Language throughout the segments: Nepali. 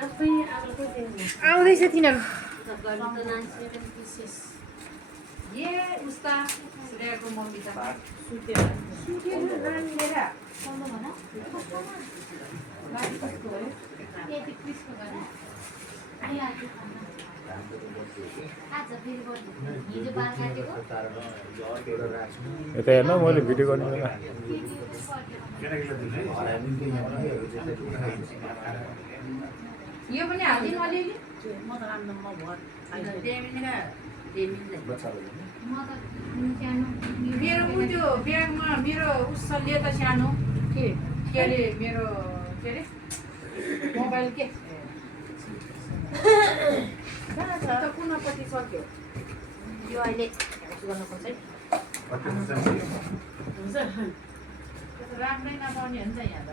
आउँदैछ तिनीहरू ये उस्ता श्रेयाको मम्मी त यता हेर्नु मैले भिडियो गर्ने बेला यो पनि हालिदिनु अलिअलि म त राम्रो म भर मेरो उ त्यो ब्यागमा मेरो उसले त सानो के अरे मेरो के अरे मोबाइल के त कुनपट्टि सक्यो यो अहिले गर्नुपर्छ है राख्दै नपाउने हुन्छ यहाँ त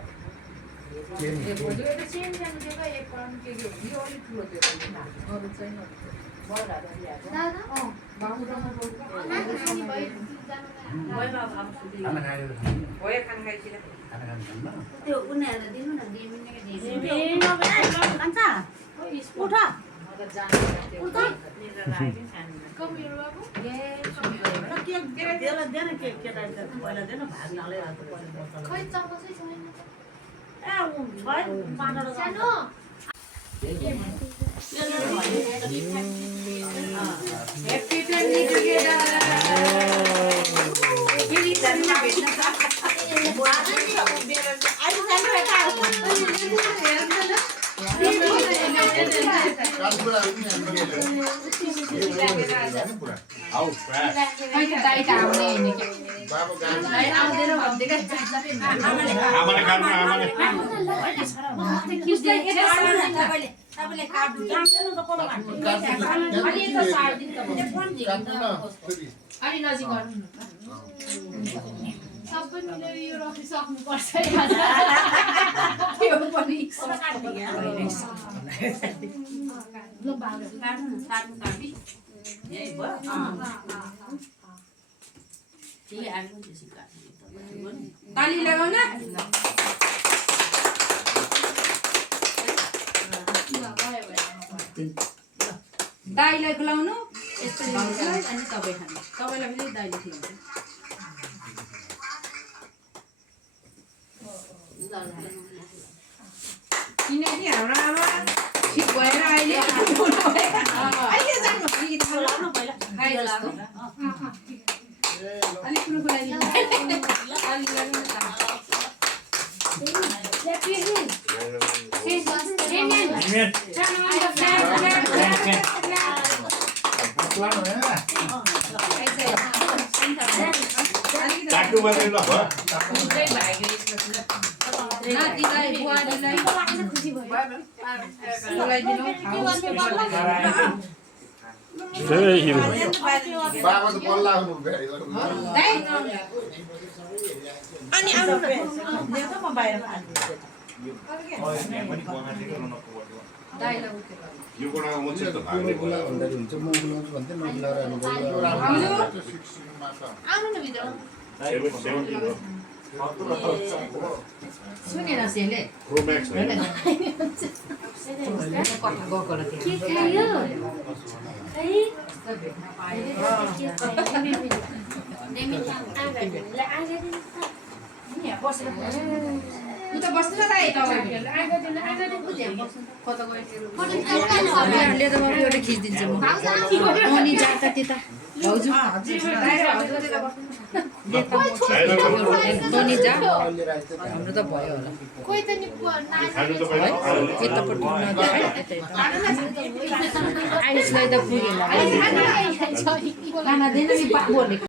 भोलि एउटा चेन जानु दिएको एक पाउन्ड के हो यो अलिक ठुलो दिएको अरू चाहिँ त्यो उनीहरूलाई दिनु न उठ सबै मिलेर यो राखिसक्नुपर्छ ताली लगाउन दाइलाई खुलाउनु यस्तो अनि तपाईँ खानु तपाईँलाई पनि दाइले खुलाउँछ किनकि हाम्रो आमा ठिक भएर अहिले अलिक कुरो बाबा त बल्ला हुनु अनि आउनु न त म बाहिर यो कोडाको मच्छर त भाग्ने बोला भन्दै हुन्छ म बोलाउँछु भन्दै नबोलाएर आउनु न भित्र सुनेन सेले खिचिदिन्छ अनि जाता त्यता भाउजू तनी जा हाम्रो त भयो होला आयुषलाई त पुगेन खाना दिएन नि बोलेको